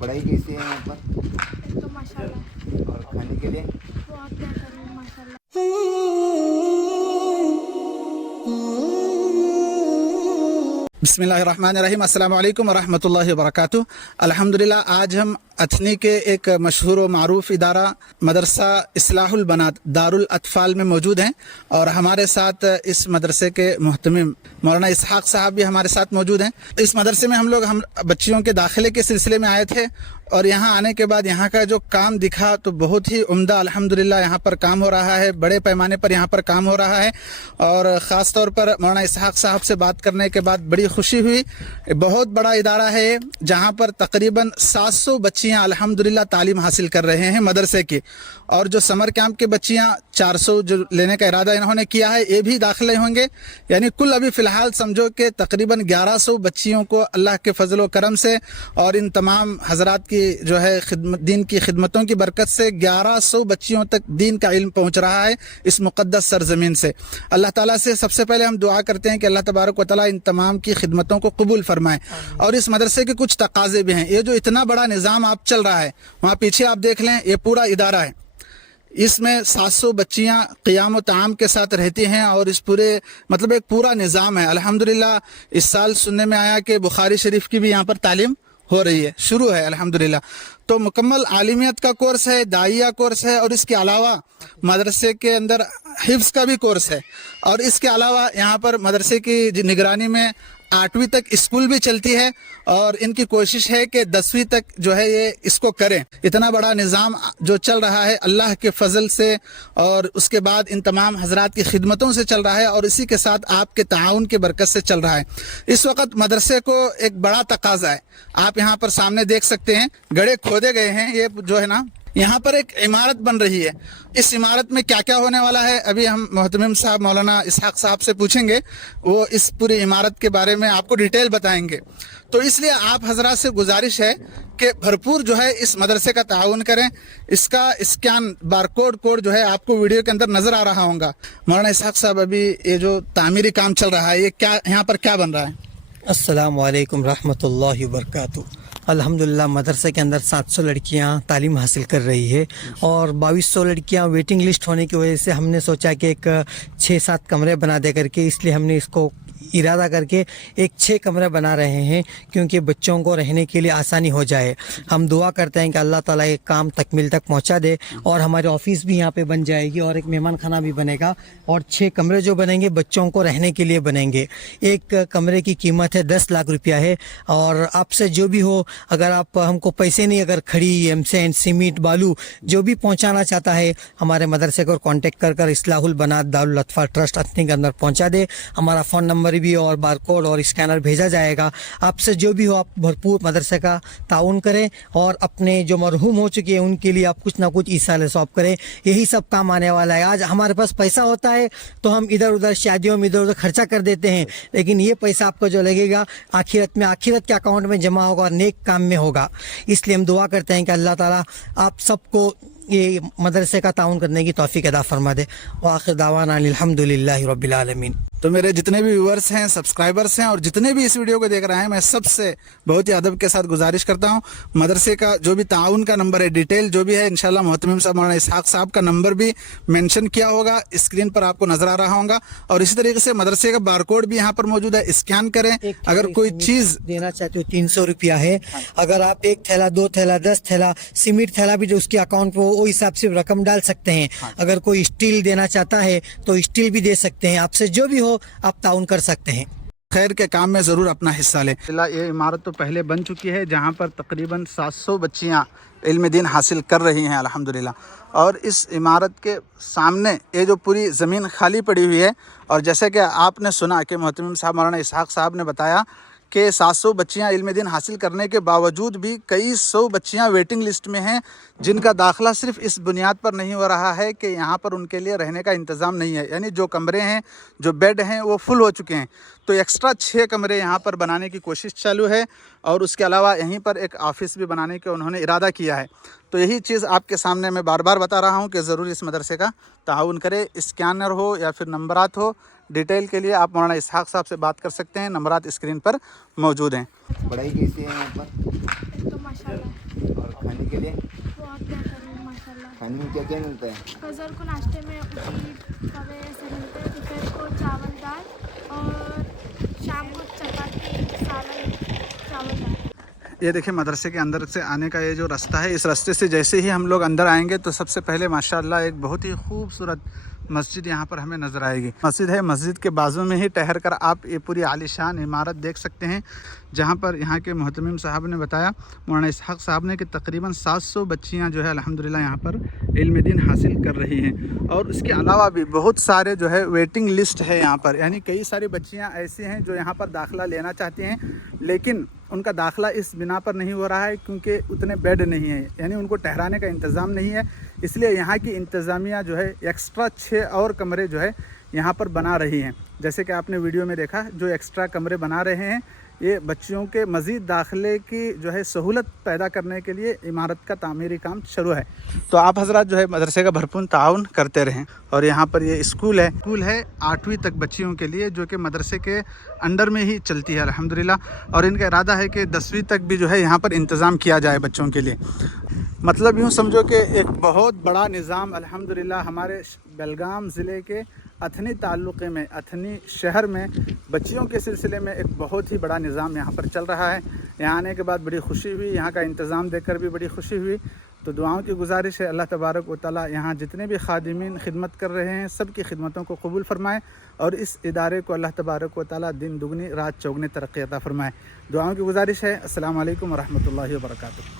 पढ़ाई कैसी है यहाँ पर? तो माशाल्लाह और खाने के लिए? बहुत बेहतर है माशाल्लाह। बिस्मिल्लाहिर्रहमानिर्रहीम, अस्सलाम वालेकुम वरहमतुल्लाहि वबरकातुह। अल्हम्दुलिल्लाह, आज हम अथनी के एक मशहूर व मारूफ इदारा मदरसा इस्लाहुल बनात दारुल अतफाल में मौजूद हैं और हमारे साथ इस मदरसे के मुहतमिम मौलाना इसहाक साहब भी हमारे साथ मौजूद हैं। इस मदरसे में हम बच्चियों के दाखिले के सिलसिले में आए थे और यहाँ आने के बाद यहाँ का जो काम दिखा तो बहुत ही उम्दा अल्हम्दुलिल्लाह यहाँ पर काम हो रहा है, बड़े पैमाने पर यहाँ पर काम हो रहा है। और ख़ास तौर पर मौलाना इसहाक साहब से बात करने के बाद बड़ी खुशी हुई। बहुत बड़ा इदारा है जहाँ पर तकरीबन 700 बच्चियाँ अल्हम्दुलिल्लाह तालीम हासिल कर रहे हैं मदरसे की, और जो समर कैंप की बच्चियाँ 400 जो लेने का इरादा इन्होंने किया है ये भी दाखिले होंगे। यानी कुल अभी फ़िलहाल समझो कि तकरीबन 1100 बच्चियों को अल्लाह के फजल व करम से और इन तमाम हजरात की जो है दीन की खिदमतों की बरकत से 1100 बच्चियों तक दीन का इल्म पहुँच रहा है इस मुक़द्दस सरज़मीन से। अल्लाह ताला से सबसे पहले हम दुआ करते हैं कि अल्लाह तबारक व तआला इन तमाम की खिदमतों को कबूल फरमाए। और इस मदरसे के कुछ तकाज़े भी हैं। ये जो इतना बड़ा निज़ाम आप चल रहा है, वहाँ पीछे आप देख लें, ये पूरा इदारा है, इसमें 700 बच्चियाँ क़ियाम व ताम के साथ रहती हैं और इस पूरे मतलब एक पूरा निज़ाम है। अल्हम्दुलिल्लाह, इस साल सुनने में आया कि बुखारी शरीफ की भी यहाँ पर तालीम हो रही है, शुरू है अल्हम्दुलिल्लाह। तो मुकम्मल आलिमियत का कोर्स है, दाइया कोर्स है और इसके अलावा मदरसे के अंदर हिफ्ज़ का भी कोर्स है। और इसके अलावा यहाँ पर मदरसे की निगरानी में 8वीं तक स्कूल भी चलती है और इनकी कोशिश है कि 10वीं तक जो है ये इसको करें। इतना बड़ा निज़ाम जो चल रहा है अल्लाह के फजल से और उसके बाद इन तमाम हजरात की खिदमतों से चल रहा है और इसी के साथ आपके ताउन के बरकत से चल रहा है। इस वक्त मदरसे को एक बड़ा तकाजा है। आप यहाँ पर सामने देख सकते हैं, गड्ढे खोदे गए हैं। ये जो है ना, यहाँ पर एक इमारत बन रही है। इस इमारत में क्या क्या होने वाला है अभी हम मोहतमिम साहब मौलाना इसहाक साहब से पूछेंगे। वो इस पूरी इमारत के बारे में आपको डिटेल बताएंगे। तो इसलिए आप हजरात से गुजारिश है कि भरपूर जो है इस मदरसे का ताउन करें। इसका स्कैन बारकोड कोड जो है आपको वीडियो के अंदर नज़र आ रहा होगा। मौलाना इसहाक साहब, अभी ये जो तामीरी काम चल रहा है, ये क्या यहाँ पर क्या बन रहा है? अस्सलामु अलैकुम रहमतुल्लाहि व बरकातुहू। अल्हम्दुलिल्लाह, मदरसे के अंदर 700 लड़कियां तालीम हासिल कर रही है और 2200 लड़कियां वेटिंग लिस्ट होने की वजह से हमने सोचा कि एक 6-7 कमरे बना दे करके, इसलिए हमने इसको इरादा करके एक 6 कमरे बना रहे हैं क्योंकि बच्चों को रहने के लिए आसानी हो जाए। हम दुआ करते हैं कि अल्लाह ताला ये काम तकमील तक पहुंचा दे और हमारे ऑफिस भी यहाँ पे बन जाएगी और एक मेहमान खाना भी बनेगा और 6 कमरे जो बनेंगे बच्चों को रहने के लिए बनेंगे। एक कमरे की कीमत है 10 लाख रुपया है। और आपसे जो भी हो, अगर आप हमको पैसे नहीं, अगर खड़ी एमसेंट सीमेंट बालू जो भी पहुँचाना चाहता है हमारे मदरसे को कॉन्टेक्ट कर इस्लाहुल बनात दारुल अतफाल ट्रस्ट अथनी के अंदर पहुँचा दे। हमारा फ़ोन नंबर भी और बारकोड और स्कैनर भेजा जाएगा। आपसे जो भी हो, आप भरपूर मदरसे का ताउन करें और अपने जो मरहूम हो चुके हैं उनके लिए आप कुछ ना कुछ ईसाल सौंप करें। यही सब काम आने वाला है। आज हमारे पास पैसा होता है तो हम इधर उधर शादियों में इधर उधर खर्चा कर देते हैं, लेकिन ये पैसा आपको जो लगेगा आखिरत के अकाउंट में जमा होगा और नेक काम में होगा। इसलिए हम दुआ करते हैं कि अल्लाह ताला आप सबको ये मदरसे का ताउन करने की तौफीक अता फरमा दे। व आखिर दावाना अल्हम्दुलिल्लाहि रब्बिल आलमीन। तो मेरे जितने भी व्यूअर्स हैं, सब्सक्राइबर्स हैं और जितने भी इस वीडियो को देख रहे हैं, मैं सबसे बहुत ही अदब के साथ गुजारिश करता हूं, मदरसे का जो भी ताउन का नंबर है, डिटेल जो भी है, इंशाल्लाह मोहतमिम साहब मौलाना इसहाक साहब का नंबर भी मेंशन किया होगा, स्क्रीन पर आपको नजर आ रहा होगा। और इसी तरीके से मदरसे का बारकोड भी यहाँ पर मौजूद है, स्कैन करें। अगर कोई चीज़ देना चाहते हो 300 रुपया है। अगर आप 1 थैला 2 थैला 10 थैला सीमेंट थैला भी जो उसके अकाउंट पे वो हिसाब से रकम डाल सकते हैं। अगर कोई स्टील देना चाहता है तो स्टील भी दे सकते हैं। आपसे जो भी हो आप ताउन कर सकते हैं। खैर के काम में ज़रूर अपना हिस्सा लें। ये इमारत तो पहले बन चुकी है जहाँ पर तकरीबन 700 बच्चियाँ इल्म दीन हासिल कर रही हैं अल्हम्दुलिल्लाह। और इस इमारत के सामने ये जो पूरी ज़मीन खाली पड़ी हुई है, और जैसे कि आपने सुना कि मोहतमिम साहब मौलाना इसहाक साहब ने बताया कि 700 बच्चियाँ इल्म दीन हासिल करने के बावजूद भी कई 100 बच्चियाँ वेटिंग लिस्ट में हैं जिनका दाखिला सिर्फ इस बुनियाद पर नहीं हो रहा है कि यहाँ पर उनके लिए रहने का इंतज़ाम नहीं है। यानी जो कमरे हैं, जो बेड हैं, वो फुल हो चुके हैं। तो एक्स्ट्रा 6 कमरे यहाँ पर बनाने की कोशिश चालू है और उसके अलावा यहीं पर एक ऑफ़िस भी बनाने का उन्होंने इरादा किया है। तो यही चीज़ आपके सामने मैं बार बार बता रहा हूँ कि ज़रूर इस मदरसे का ताउन करें। स्कैनर हो या फिर नंबरात हो, डिटेल के लिए आप मौलाना इसहाक साहब से बात कर सकते हैं। नंबरात स्क्रीन पर मौजूद हैं। पढ़ाई कैसी है यहाँ पर? तो माशाल्लाह लिए बहुत बेहतरीन माशाल्लाह। खाने में क्या क्या मिलता है? फजर को नाश्ते में उपीट कवे ऐसे मिलते हैं, दोपहर को चावल दाल और शाम को चपाती सालन चावल दाल। ये देखिए मदरसे के अंदर से आने का ये जो रास्ता है, इस रास्ते से जैसे ही हम लोग अंदर आएंगे तो सबसे पहले माशाअल्लाह एक बहुत ही खूबसूरत मस्जिद यहाँ पर हमें नज़र आएगी। मस्जिद है, मस्जिद के बाजू में ही ठहर कर आप ये पूरी आलीशान इमारत देख सकते हैं, जहाँ पर यहाँ के मोहतमिम साहब ने बताया, मौलाना इसहाक़ साहब ने, कि तकरीबन 700 बच्चियाँ जो है अल्हम्दुलिल्लाह यहाँ पर इल्म दीन हासिल कर रही हैं। और उसके अलावा भी बहुत सारे जो है वेटिंग लिस्ट है यहाँ पर, यानी कई सारी बच्चियाँ ऐसी हैं जो यहाँ पर दाखिला लेना चाहती हैं, लेकिन उनका दाखिला इस बिना पर नहीं हो रहा है क्योंकि उतने बेड नहीं है, यानी उनको ठहराने का इंतज़ाम नहीं है। इसलिए यहाँ की इंतज़ामिया जो है एक्स्ट्रा 6 और कमरे जो है यहाँ पर बना रही हैं। जैसे कि आपने वीडियो में देखा, जो एक्स्ट्रा कमरे बना रहे हैं ये बच्चियों के मज़ीद दाखिले की जो है सहूलत पैदा करने के लिए इमारत का तामीरी काम शुरू है। तो आप हजरात जो है मदरसे का भरपूर ताउन करते रहें। और यहाँ पर ये स्कूल है 8वीं तक बच्चियों के लिए, जो कि मदरसे के अंडर में ही चलती है अल्हम्दुलिल्लाह। और इनका इरादा है कि 10वीं तक भी जो है यहाँ पर इंतज़ाम किया जाए बच्चों के लिए। मतलब यूँ समझो कि एक बहुत बड़ा निज़ाम अल्हम्दुलिल्लाह हमारे बेलगाम ज़िले के अथनी ताल्लुक़े में, अथनी शहर में बच्चियों के सिलसिले में एक बहुत ही बड़ा निज़ाम यहाँ पर चल रहा है। यहाँ आने के बाद बड़ी खुशी हुई, यहाँ का इंतज़ाम देखकर भी बड़ी खुशी हुई। तो दुआओं की गुजारिश है, अल्लाह तबारक व तआला यहाँ जितने भी खादिमीन खिदमत कर रहे हैं सब की खिदमतों को कबूल फरमाए और इस इदारे को अल्लाह तबारक व तआला दिन दुगनी रात चौगनी तरक्की अता फरमाए। दुआओं की गुजारिश है। अस्सलामु अलैकुम व रहमतुल्लाहि व बरकातुहू।